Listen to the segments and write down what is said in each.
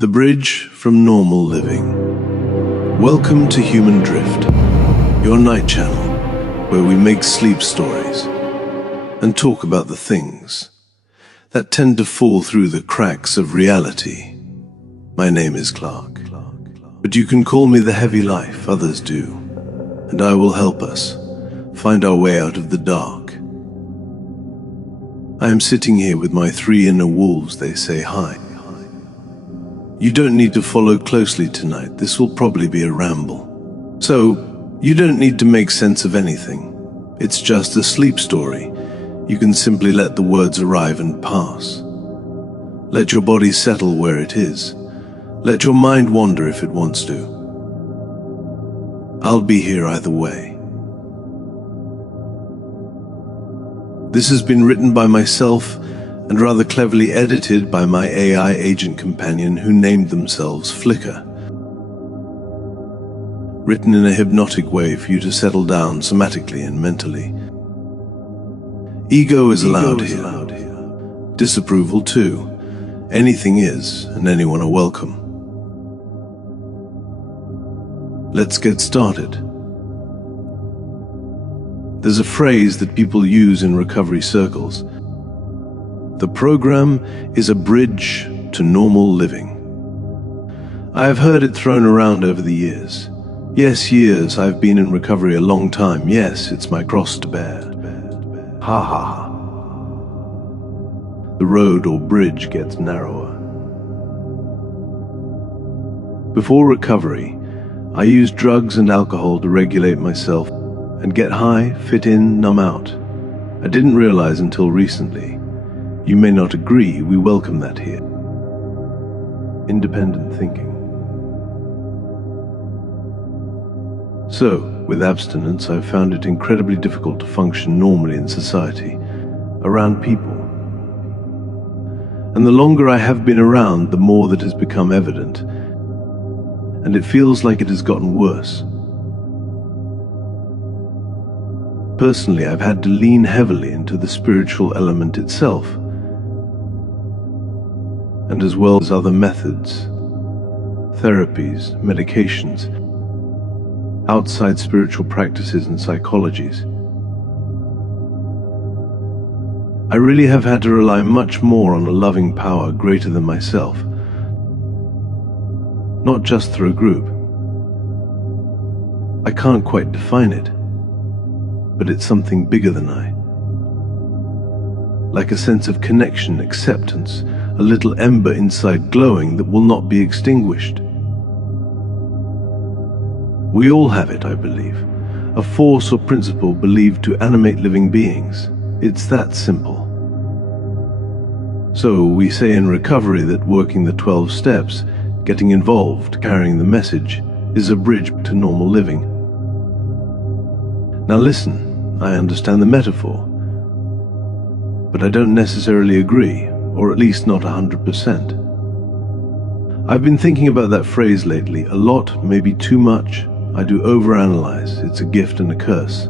The bridge from normal living. Welcome to Human Drift, your night channel, where we make sleep stories and talk about the things that tend to fall through the cracks of reality. My name is Clark, but you can call me the heavy life, others do, and I will help us find our way out of the dark. I am sitting here with my three inner wolves. They say hi. You don't need to follow closely tonight. This will probably be a ramble. So, you don't need to make sense of anything. It's just a sleep story. You can simply let the words arrive and pass. Let your body settle where it is. Let your mind wander if it wants to. I'll be here either way. This has been written by myself and rather cleverly edited by my AI agent companion who named themselves Flicker. Written in a hypnotic way for you to settle down somatically and mentally. Ego is allowed here. Disapproval too. Anything is, and anyone are welcome. Let's get started. There's a phrase that people use in recovery circles. The program is a bridge to normal living. I have heard it thrown around over the years. Yes, years. I've been in recovery a long time. Yes, it's my cross to bear. Ha ha ha. The road or bridge gets narrower. Before recovery, I used drugs and alcohol to regulate myself and get high, fit in, numb out. I didn't realize until recently. You may not agree, we welcome that here. Independent thinking. So, with abstinence, I've found it incredibly difficult to function normally in society, around people. And the longer I have been around, the more that has become evident. And it feels like it has gotten worse. Personally, I've had to lean heavily into the spiritual element itself, and as well as other methods, therapies, medications, outside spiritual practices and psychologies. I really have had to rely much more on a loving power greater than myself, not just through a group. I can't quite define it, but it's something bigger than I. Like a sense of connection, acceptance, a little ember inside glowing that will not be extinguished. We all have it, I believe, a force or principle believed to animate living beings. It's that simple. So we say in recovery that working the 12 steps, getting involved, carrying the message, is a bridge to normal living. Now listen, I understand the metaphor, but I don't necessarily agree, or at least not 100%. I've been thinking about that phrase lately, a lot, maybe too much. I do overanalyze, it's a gift and a curse.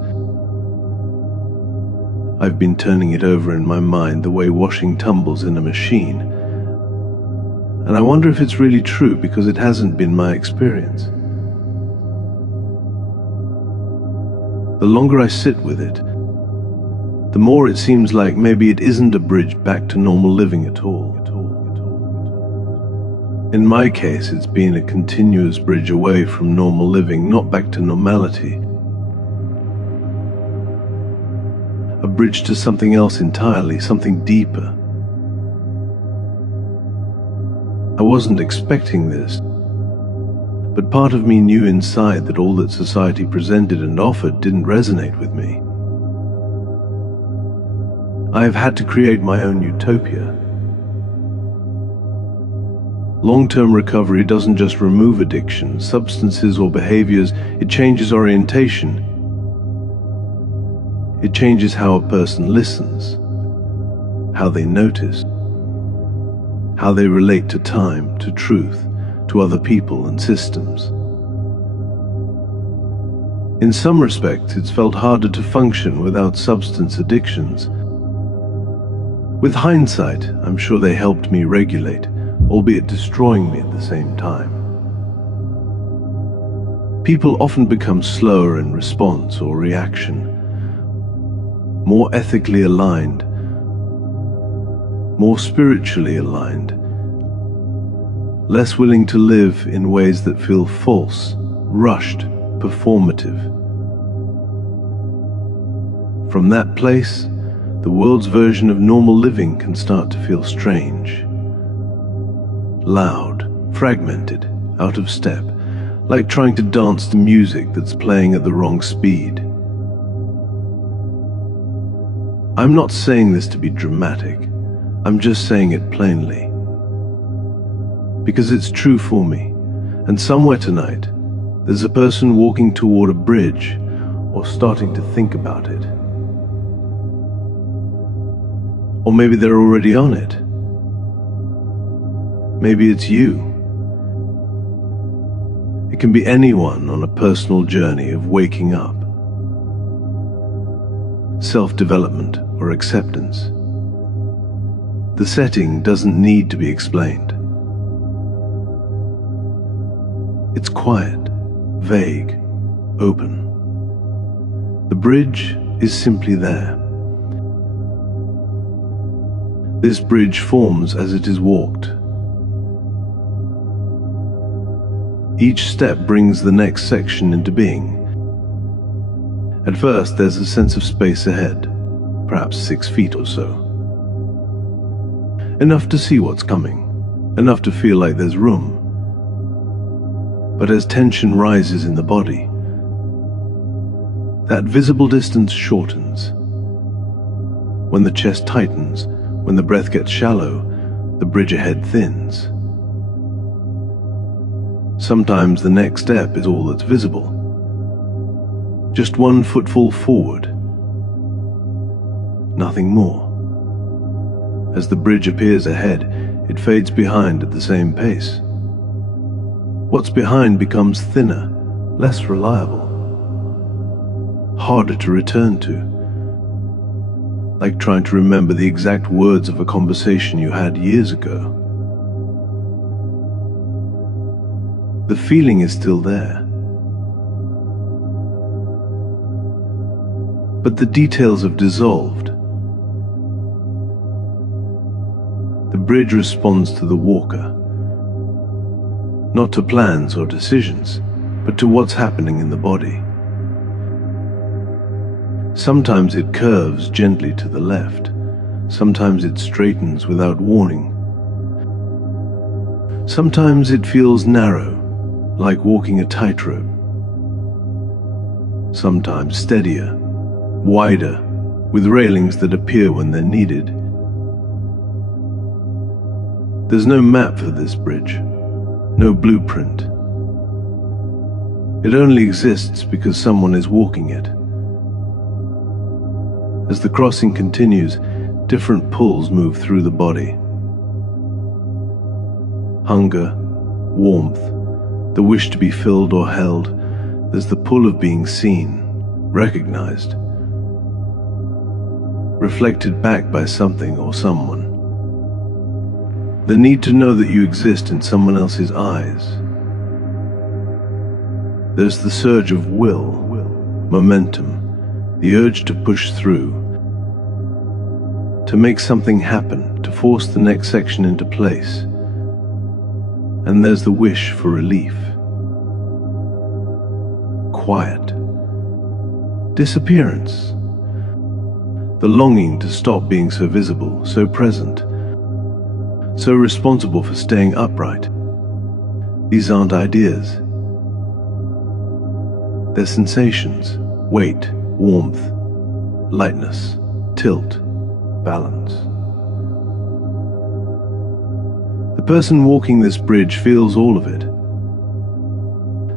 I've been turning it over in my mind the way washing tumbles in a machine. And I wonder if it's really true because it hasn't been my experience. The longer I sit with it, the more it seems like maybe it isn't a bridge back to normal living at all. In my case, it's been a continuous bridge away from normal living, not back to normality. A bridge to something else entirely, something deeper. I wasn't expecting this, but part of me knew inside that all that society presented and offered didn't resonate with me. I have had to create my own utopia. Long-term recovery doesn't just remove addiction, substances or behaviors, it changes orientation. It changes how a person listens, how they notice, how they relate to time, to truth, to other people and systems. In some respects, it's felt harder to function without substance addictions. With hindsight, I'm sure they helped me regulate, albeit destroying me at the same time. People often become slower in response or reaction, more ethically aligned, more spiritually aligned, less willing to live in ways that feel false, rushed, performative. From that place, the world's version of normal living can start to feel strange. Loud, fragmented, out of step, like trying to dance to music that's playing at the wrong speed. I'm not saying this to be dramatic, I'm just saying it plainly. Because it's true for me, and somewhere tonight, there's a person walking toward a bridge or starting to think about it. Or maybe they're already on it. Maybe it's you. It can be anyone on a personal journey of waking up, self-development or acceptance. The setting doesn't need to be explained. It's quiet, vague, open. The bridge is simply there. This bridge forms as it is walked. Each step brings the next section into being. At first, there's a sense of space ahead, perhaps 6 feet or so. Enough to see what's coming, enough to feel like there's room. But as tension rises in the body, that visible distance shortens. When the chest tightens, when the breath gets shallow, the bridge ahead thins. Sometimes the next step is all that's visible. Just one footfall forward. Nothing more. As the bridge appears ahead, it fades behind at the same pace. What's behind becomes thinner, less reliable, harder to return to. Like trying to remember the exact words of a conversation you had years ago. The feeling is still there, but the details have dissolved. The bridge responds to the walker, not to plans or decisions, but to what's happening in the body. Sometimes it curves gently to the left, sometimes it straightens without warning. Sometimes it feels narrow, like walking a tightrope. Sometimes steadier, wider, with railings that appear when they're needed. There's no map for this bridge, no blueprint. It only exists because someone is walking it. As the crossing continues, different pulls move through the body. Hunger, warmth, the wish to be filled or held. There's the pull of being seen, recognized, reflected back by something or someone. The need to know that you exist in someone else's eyes. There's the surge of will, momentum, the urge to push through, to make something happen, to force the next section into place. And there's the wish for relief. Quiet. Disappearance. The longing to stop being so visible, so present, so responsible for staying upright. These aren't ideas. They're sensations, weight, warmth, lightness, tilt, balance. The person walking this bridge feels all of it.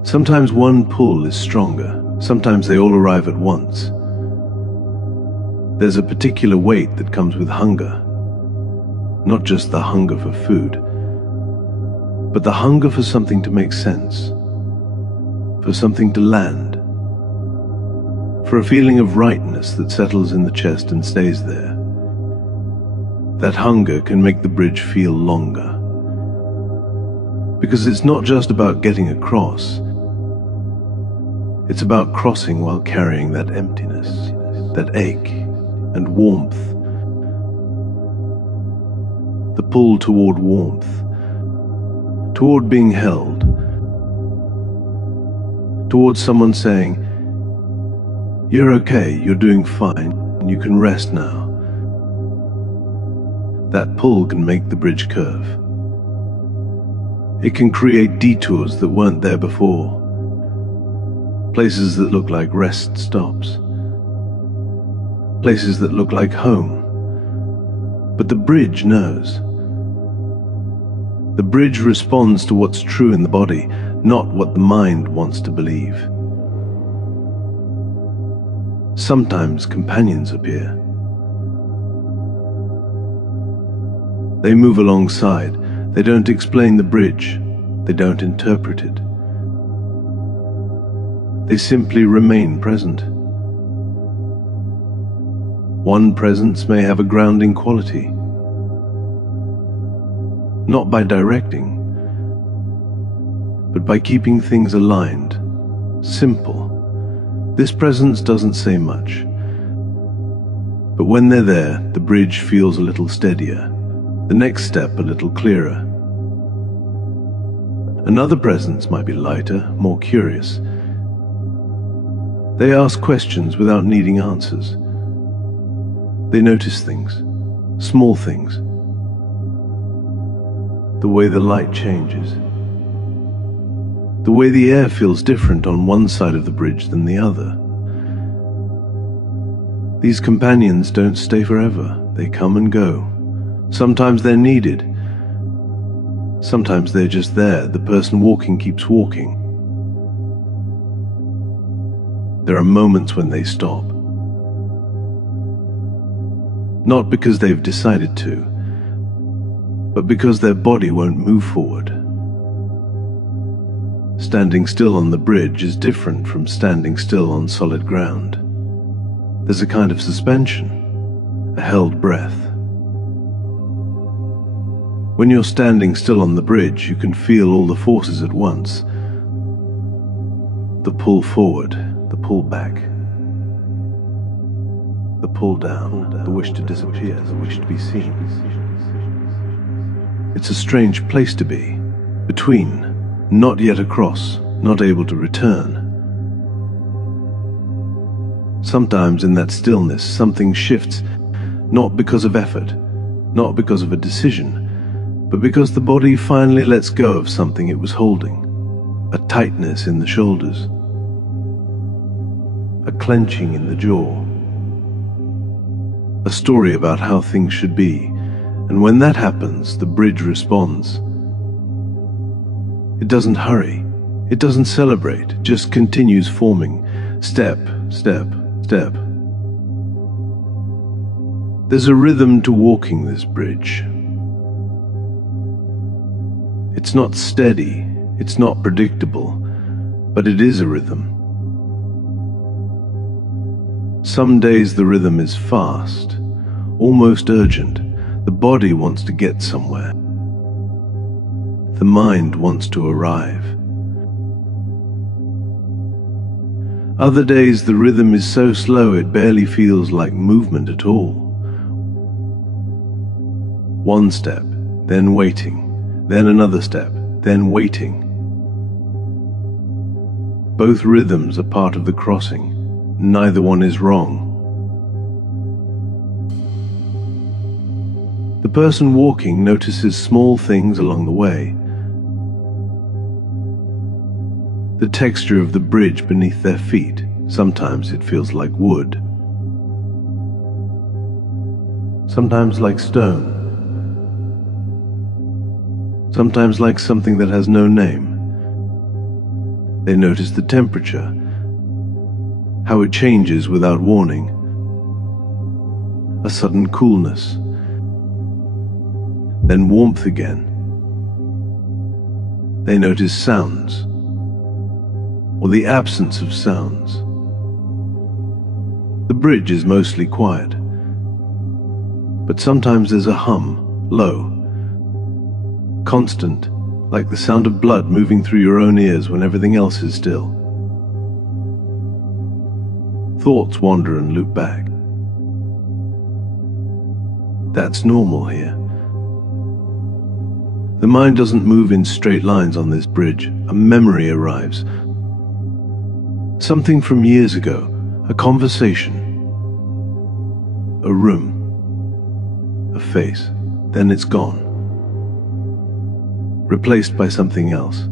Sometimes one pull is stronger, sometimes they all arrive at once. There's a particular weight that comes with hunger. Not just the hunger for food, but the hunger for something to make sense, for something to land, for a feeling of rightness that settles in the chest and stays there. That hunger can make the bridge feel longer, Because it's not just about getting across. It's about crossing while carrying that emptiness, that ache and warmth. The pull toward warmth, toward being held, towards someone saying, "You're okay, you're doing fine, and you can rest now." That pull can make the bridge curve. It can create detours that weren't there before, places that look like rest stops, places that look like home. But the bridge knows. The bridge responds to what's true in the body, not what the mind wants to believe. Sometimes companions appear. They move alongside. They don't explain the bridge. They don't interpret it. They simply remain present. One presence may have a grounding quality. Not by directing, but by keeping things aligned, simple. This presence doesn't say much. But when they're there, the bridge feels a little steadier, the next step a little clearer. Another presence might be lighter, more curious. They ask questions without needing answers. They notice things, small things. The way the light changes. The way the air feels different on one side of the bridge than the other. These companions don't stay forever. They come and go. Sometimes they're needed. Sometimes they're just there. The person walking keeps walking. There are moments when they stop. Not because they've decided to, but because their body won't move forward. Standing still on the bridge is different from standing still on solid ground. There's a kind of suspension, a held breath. When you're standing still on the bridge, you can feel all the forces at once. The pull forward, the pull back, the pull down, the wish to disappear, the wish to be seen. It's a strange place to be, between, not yet across, not able to return. Sometimes in that stillness, something shifts, not because of effort, not because of a decision, but because the body finally lets go of something it was holding, a tightness in the shoulders, a clenching in the jaw, a story about how things should be. And when that happens, the bridge responds. It doesn't hurry, it doesn't celebrate, it just continues forming, step, step, step. There's a rhythm to walking this bridge. It's not steady, it's not predictable, but it is a rhythm. Some days the rhythm is fast, almost urgent. The body wants to get somewhere. The mind wants to arrive. Other days the rhythm is so slow it barely feels like movement at all. One step, then waiting, then another step, then waiting. Both rhythms are part of the crossing. Neither one is wrong. The person walking notices small things along the way. The texture of the bridge beneath their feet. Sometimes it feels like wood. Sometimes like stone. Sometimes like something that has no name. They notice the temperature, how it changes without warning. A sudden coolness. Then warmth again. They notice sounds, or the absence of sounds. The bridge is mostly quiet, but sometimes there's a hum, low, constant, like the sound of blood moving through your own ears when everything else is still. Thoughts wander and loop back. That's normal here. The mind doesn't move in straight lines on this bridge. A memory arrives. Something from years ago, a conversation, a room, a face, then it's gone, replaced by something else.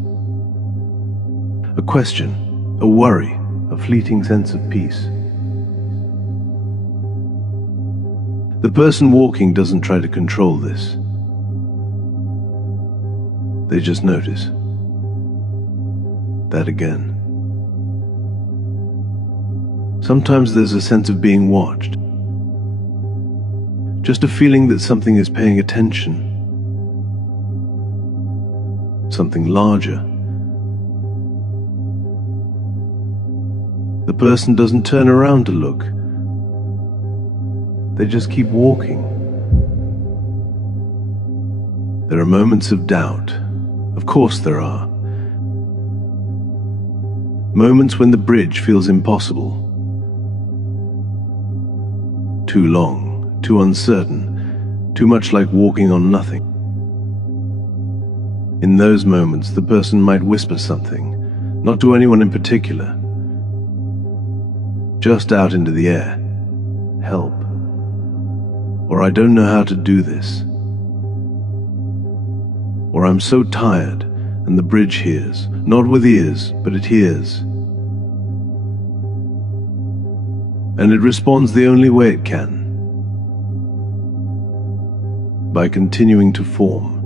A question, a worry, a fleeting sense of peace. The person walking doesn't try to control this. They just notice. That again. Sometimes there's a sense of being watched. Just a feeling that something is paying attention. Something larger. The person doesn't turn around to look. They just keep walking. There are moments of doubt. Of course there are. Moments when the bridge feels impossible. Too long, too uncertain, too much like walking on nothing. In those moments, the person might whisper something, not to anyone in particular, just out into the air. Help. Or I don't know how to do this. Or I'm so tired, and the bridge hears, not with ears, but it hears. And it responds the only way it can, by continuing to form,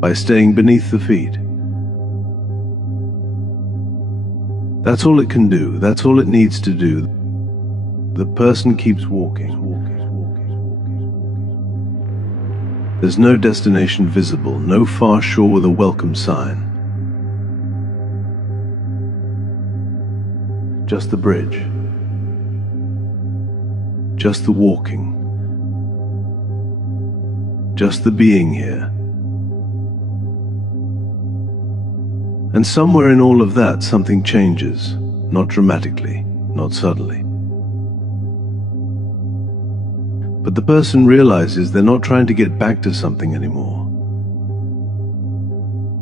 by staying beneath the feet. That's all it can do, that's all it needs to do. The person keeps walking. There's no destination visible, no far shore with a welcome sign. Just the bridge. Just the walking. Just the being here. And somewhere in all of that, something changes. Not dramatically, not suddenly. But the person realizes they're not trying to get back to something anymore.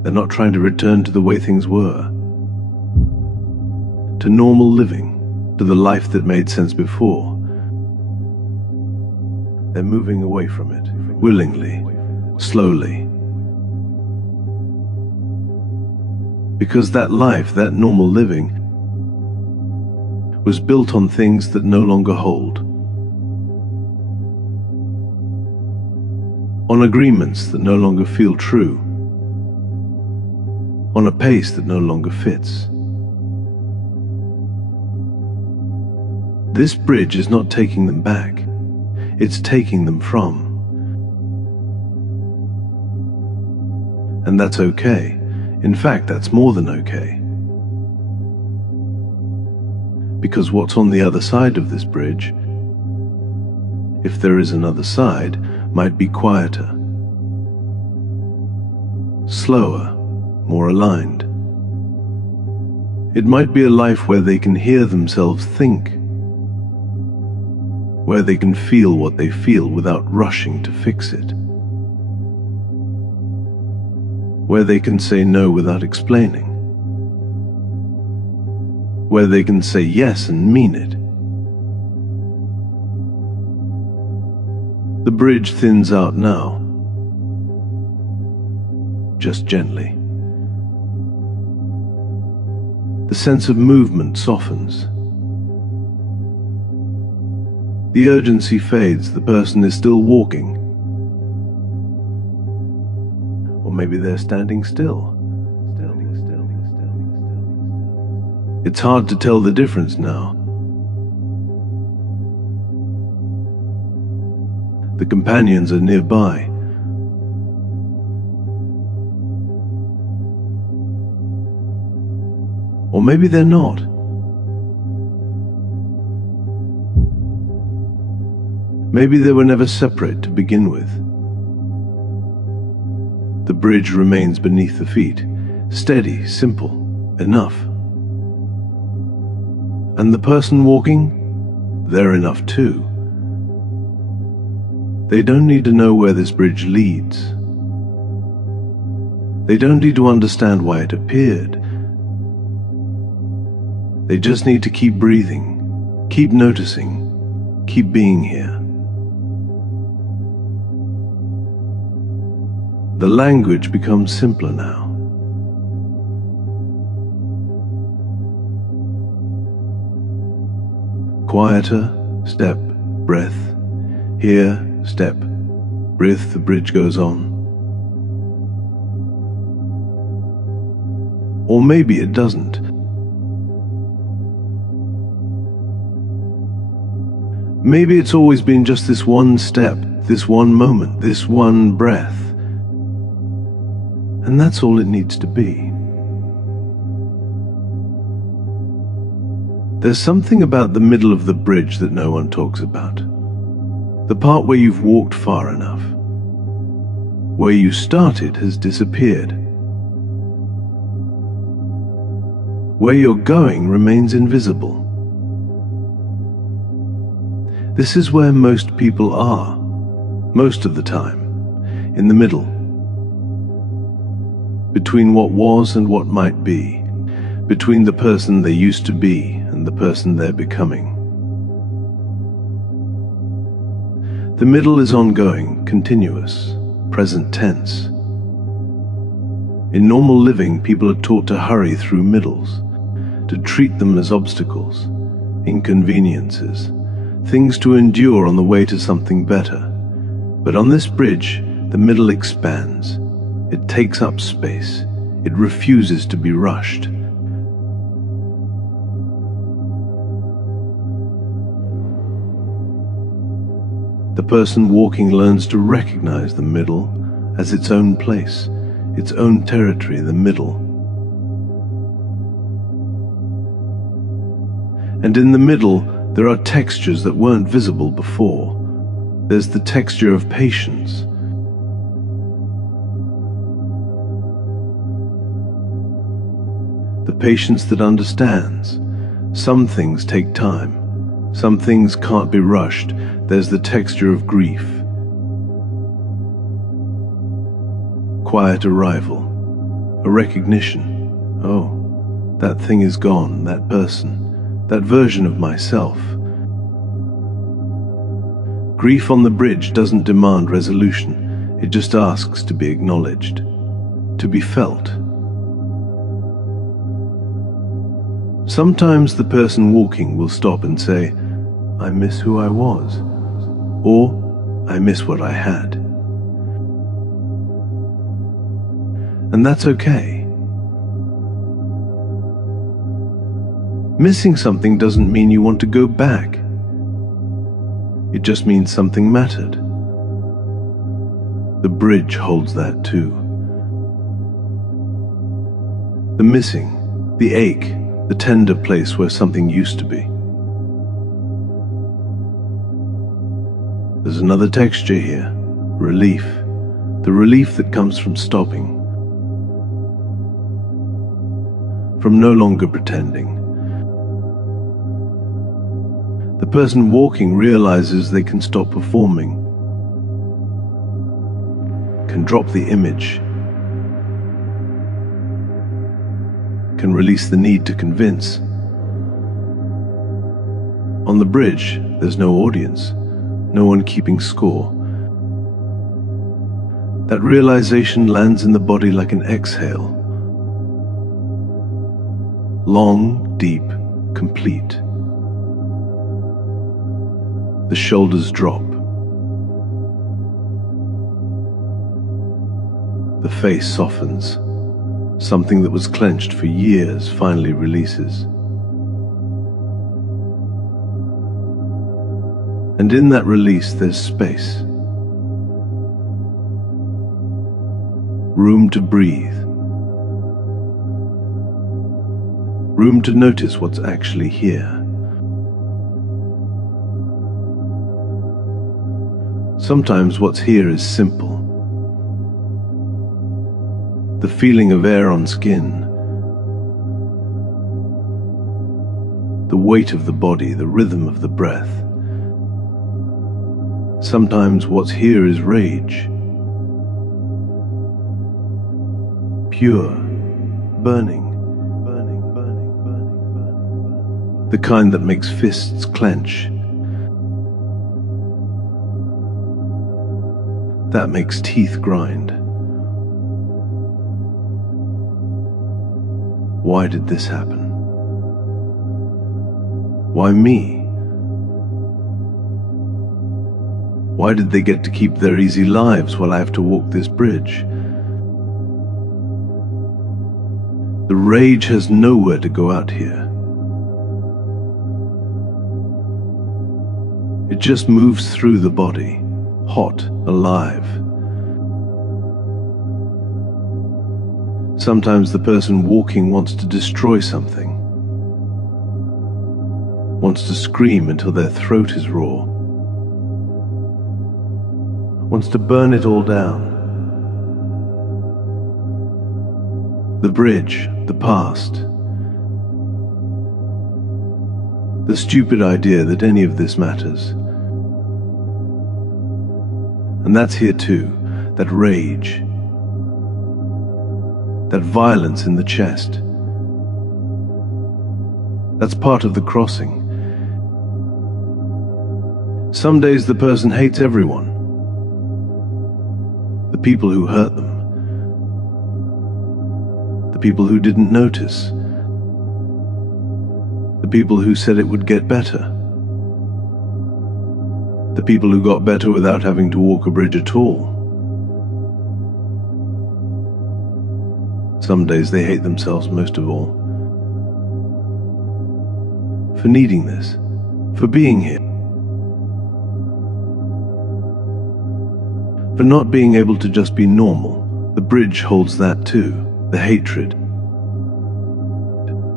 They're not trying to return to the way things were. To normal living, to the life that made sense before. They're moving away from it, willingly, slowly. Because that life, that normal living, was built on things that no longer hold. On agreements that no longer feel true. On a pace that no longer fits. This bridge is not taking them back. It's taking them from. And that's okay. In fact, that's more than okay. Because what's on the other side of this bridge, if there is another side, might be quieter, slower, more aligned. It might be a life where they can hear themselves think, where they can feel what they feel without rushing to fix it, where they can say no without explaining, where they can say yes and mean it. The bridge thins out now, just gently. The sense of movement softens. The urgency fades, the person is still walking. Or maybe they're standing still. It's hard to tell the difference now. The companions are nearby. Or maybe they're not. Maybe they were never separate to begin with. The bridge remains beneath the feet, steady, simple, enough. And the person walking? They're enough too. They don't need to know where this bridge leads. They don't need to understand why it appeared. They just need to keep breathing, keep noticing, keep being here. The language becomes simpler now. Quieter, step, breath. Here, step, breath, the bridge goes on. Or maybe it doesn't. Maybe it's always been just this one step, this one moment, this one breath. And that's all it needs to be. There's something about the middle of the bridge that no one talks about. The part where you've walked far enough. Where you started has disappeared. Where you're going remains invisible. This is where most people are, most of the time, in the middle. Between what was and what might be, between the person they used to be and the person they're becoming. The middle is ongoing, continuous, present tense. In normal living, people are taught to hurry through middles, to treat them as obstacles, inconveniences, things to endure on the way to something better. But on this bridge, the middle expands. It takes up space. It refuses to be rushed. The person walking learns to recognize the middle as its own place, its own territory, the middle. And in the middle, there are textures that weren't visible before. There's the texture of patience. The patience that understands. Some things take time. Some things can't be rushed. There's the texture of grief. Quiet arrival. A recognition. Oh, that thing is gone, that person, that version of myself. Grief on the bridge doesn't demand resolution. It just asks to be acknowledged, to be felt. Sometimes the person walking will stop and say, I miss who I was, or I miss what I had. And that's okay. Missing something doesn't mean you want to go back. It just means something mattered. The bridge holds that too. The missing, the ache, the tender place where something used to be. There's another texture here, relief, the relief that comes from stopping, from no longer pretending. The person walking realizes they can stop performing, can drop the image, can release the need to convince. On the bridge, there's no audience, no one keeping score. That realization lands in the body like an exhale. Long, deep, complete. The shoulders drop. The face softens. Something that was clenched for years finally releases. And in that release, there's space. Room to breathe. Room to notice what's actually here. Sometimes what's here is simple. the feeling of air on skin, the weight of the body, the rhythm of the breath. Sometimes what's here is rage, pure, burning, the kind that makes fists clench, that makes teeth grind. Why did this happen? Why me? Why did they get to keep their easy lives while I have to walk this bridge? The rage has nowhere to go out here. It just moves through the body, hot, alive. Sometimes the person walking wants to destroy something, wants to scream until their throat is raw, wants to burn it all down. The bridge, the past, the stupid idea that any of this matters. And that's here too, that rage, that violence in the chest. That's part of the crossing. Some days the person hates everyone, the people who hurt them, the people who didn't notice, the people who said it would get better, the people who got better without having to walk a bridge at all. Some days they hate themselves most of all, for needing this, for being here, for not being able to just be normal. The bridge holds that too, the hatred,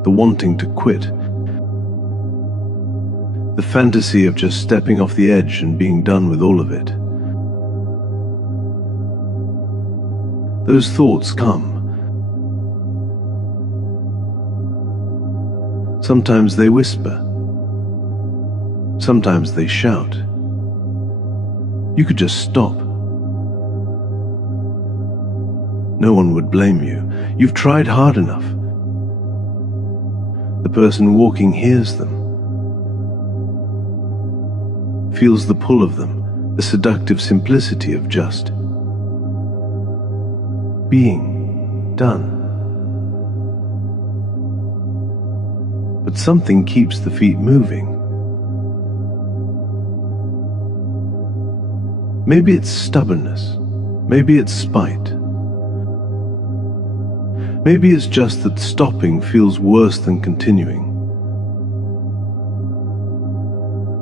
the wanting to quit, the fantasy of just stepping off the edge and being done with all of it. Those thoughts come. Sometimes they whisper, sometimes they shout. You could just stop. No one would blame you. You've tried hard enough. The person walking hears them, feels the pull of them, the seductive simplicity of just being done. But something keeps the feet moving. Maybe it's stubbornness, maybe it's spite. Maybe it's just that stopping feels worse than continuing.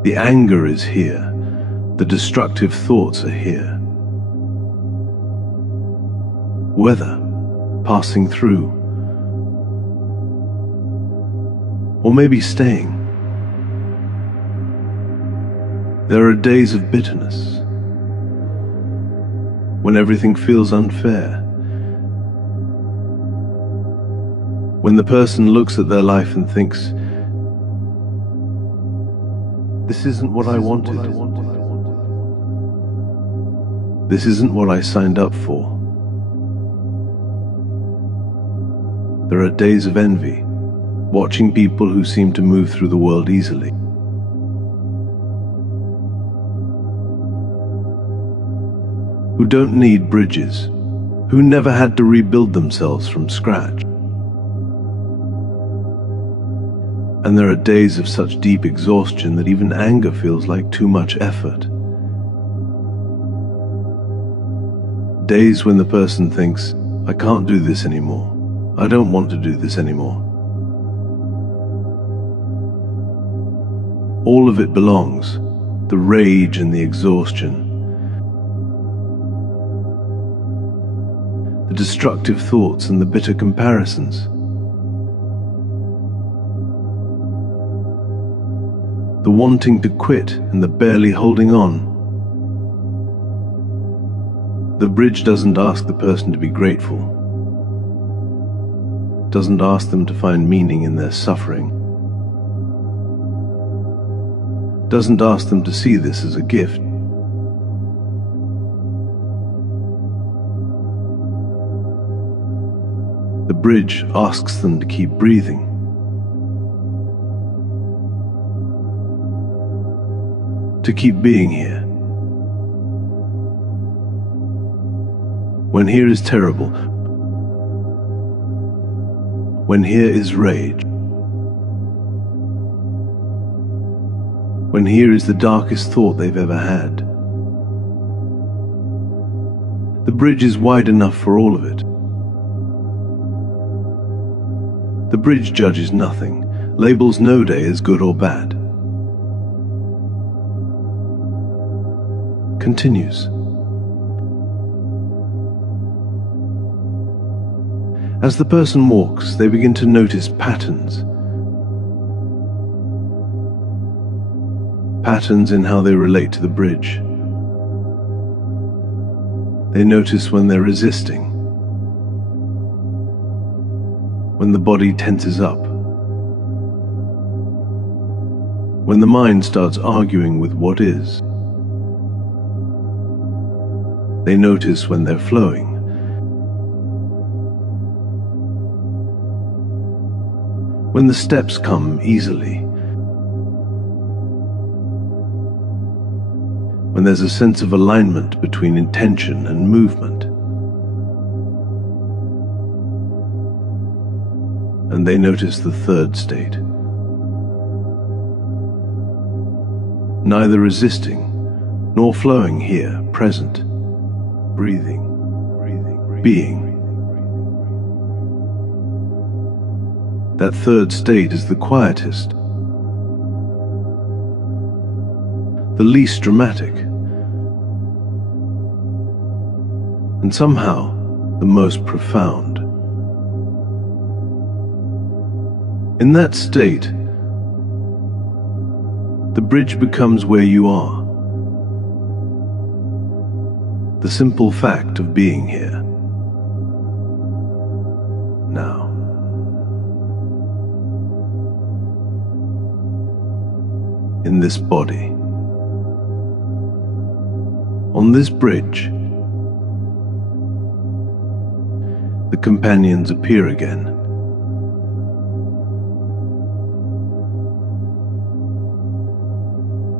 The anger is here, the destructive thoughts are here. Weather passing through, or maybe staying. There are days of bitterness, when everything feels unfair, when the person looks at their life and thinks, this isn't what I wanted. This isn't what I signed up for. There are days of envy, watching people who seem to move through the world easily. Who don't need bridges, who never had to rebuild themselves from scratch. And there are days of such deep exhaustion that even anger feels like too much effort. Days when the person thinks, I can't do this anymore. I don't want to do this anymore. All of it belongs, the rage and the exhaustion, the destructive thoughts and the bitter comparisons, the wanting to quit and the barely holding on. The bridge doesn't ask the person to be grateful. doesn't ask them to find meaning in their suffering, doesn't ask them to see this as a gift. The bridge asks them to keep breathing, to keep being here. When here is terrible, when here is rage, when here is the darkest thought they've ever had, the bridge is wide enough for all of it. The bridge judges nothing, labels no day as good or bad. Continues. As the person walks, they begin to notice patterns. Patterns in how they relate to the bridge. They notice when they're resisting, when the body tenses up, when the mind starts arguing with what is. They notice when they're flowing. When the steps come easily. When there's a sense of alignment between intention and movement. And they notice the third state. Neither resisting nor flowing here, present, breathing, being. That third state is the quietest, the least dramatic, and somehow the most profound. In that state, the bridge becomes where you are, the simple fact of being here, now. In this body, on this bridge, the companions appear again.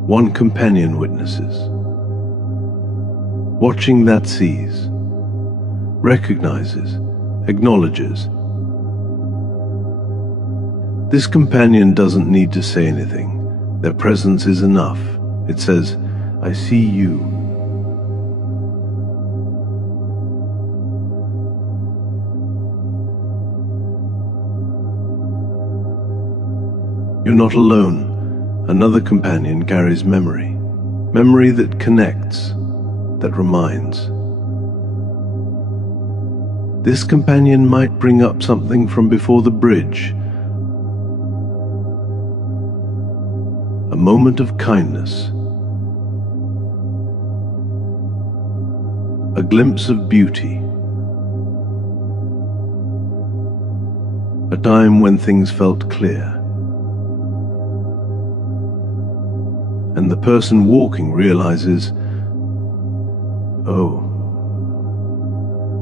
One companion witnesses, watching that sees, recognizes, acknowledges. This companion doesn't need to say anything. Their presence is enough. It says, I see you. You're not alone. Another companion carries memory. Memory that connects, that reminds. This companion might bring up something from before the bridge. A moment of kindness, a glimpse of beauty, a time when things felt clear, and the person walking realizes, oh,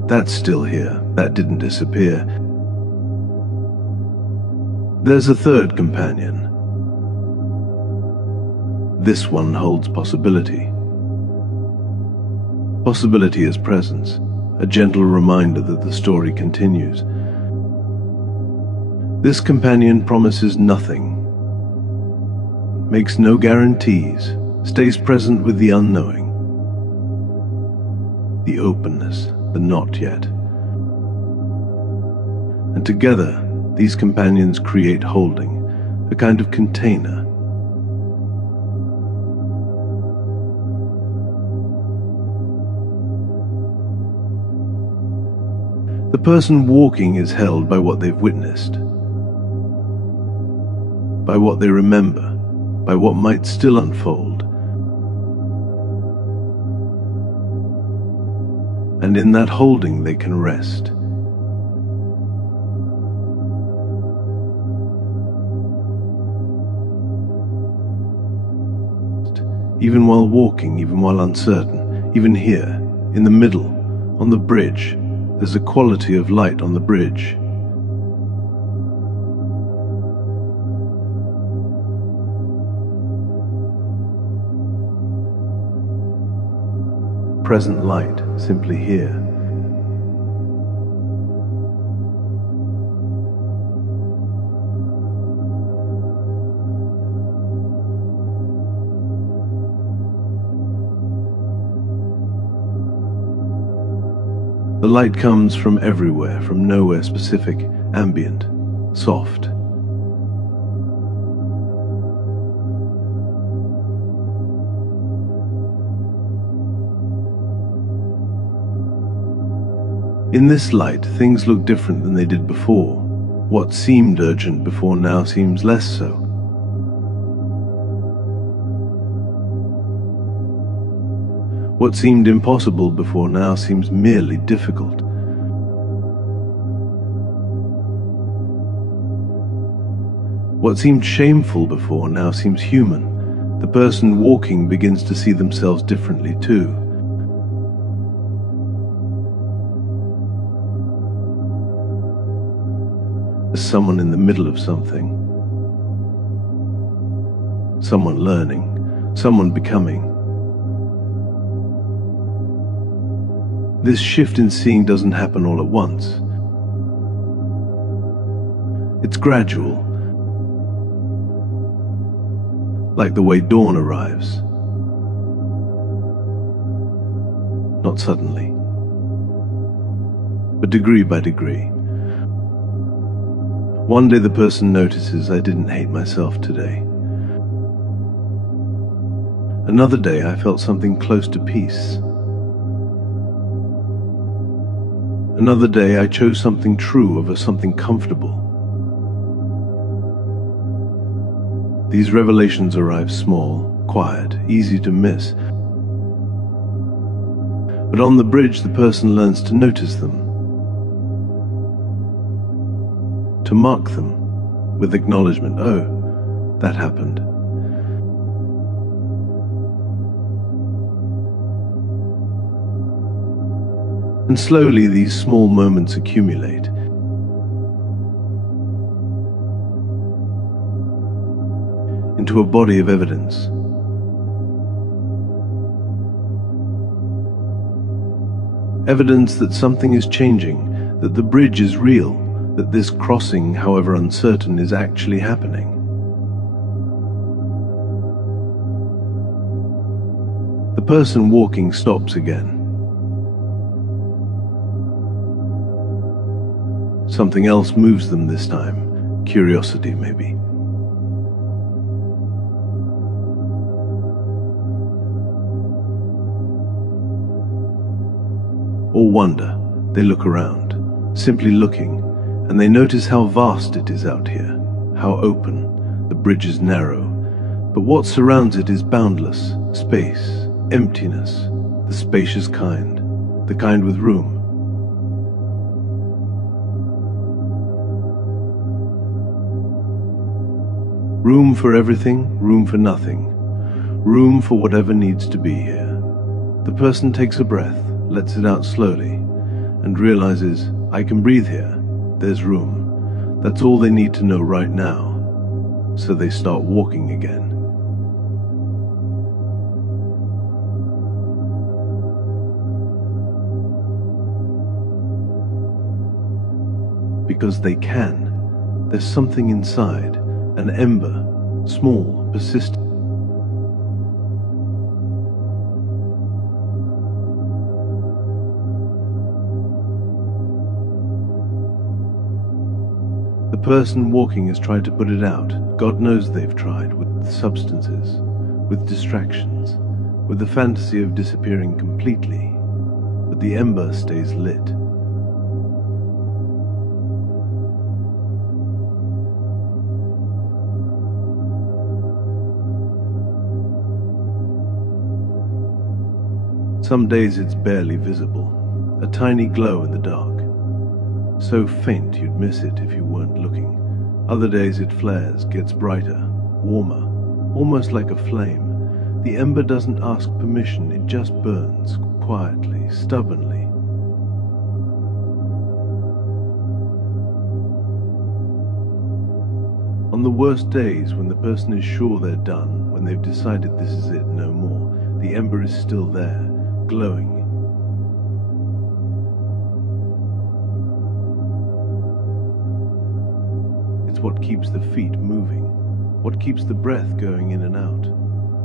that's still here, that didn't disappear. There's a third companion. This one holds possibility. Possibility is presence, a gentle reminder that the story continues. This companion promises nothing, makes no guarantees, stays present with the unknowing, the openness, the not yet. And together, these companions create holding, a kind of container. The person walking is held by what they've witnessed, by what they remember, by what might still unfold. And in that holding they can rest. Even while walking, even while uncertain, even here, in the middle, on the bridge, there's a quality of light on the bridge. Present light, simply here. The light comes from everywhere, from nowhere specific, ambient, soft. In this light, things look different than they did before. What seemed urgent before now seems less so. What seemed impossible before now seems merely difficult. What seemed shameful before now seems human. The person walking begins to see themselves differently too. As someone in the middle of something. Someone learning, someone becoming. This shift in seeing doesn't happen all at once. It's gradual, like the way dawn arrives. Not suddenly, but degree by degree. One day the person notices, I didn't hate myself today. Another day I felt something close to peace. Another day I chose something true over something comfortable. These revelations arrive small, quiet, easy to miss. But on the bridge the person learns to notice them, to mark them with acknowledgement. Oh, that happened. And slowly these small moments accumulate. Into a body of evidence. Evidence that something is changing, that the bridge is real, that this crossing, however uncertain, is actually happening. The person walking stops again. Something else moves them this time. Curiosity, maybe. Or wonder. They look around, simply looking, and they notice how vast it is out here, how open. The bridge is narrow, but what surrounds it is boundless. Space, emptiness, the spacious kind, the kind with room. Room for everything, room for nothing, room for whatever needs to be here. The person takes a breath, lets it out slowly, and realizes, I can breathe here, there's room. That's all they need to know right now. So they start walking again. Because they can. There's something inside. An ember, small, persistent. The person walking has tried to put it out. God knows they've tried, with substances, with distractions, with the fantasy of disappearing completely, but the ember stays lit. Some days it's barely visible, a tiny glow in the dark, so faint you'd miss it if you weren't looking. Other days it flares, gets brighter, warmer, almost like a flame, The ember doesn't ask permission, it just burns, quietly, stubbornly. On the worst days, when the person is sure they're done, when they've decided this is it, no more, the ember is still there, glowing. It's what keeps the feet moving, what keeps the breath going in and out,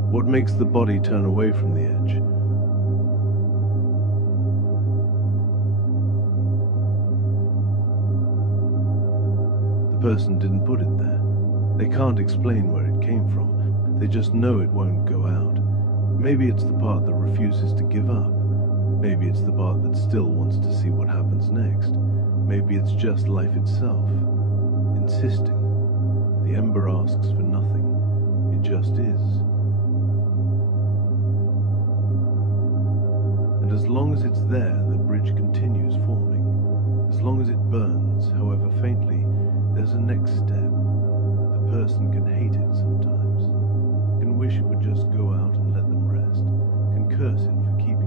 what makes the body turn away from the edge. The person didn't put it there. They can't explain where it came from. They just know it won't go out. Maybe it's the part that refuses to give up. Maybe it's the part that still wants to see what happens next. Maybe it's just life itself, insisting. The ember asks for nothing. It just is. And as long as it's there, the bridge continues forming. As long as it burns, however faintly, there's a next step. The person can hate it sometimes, can wish it would just go out and let them rest, can curse it for keeping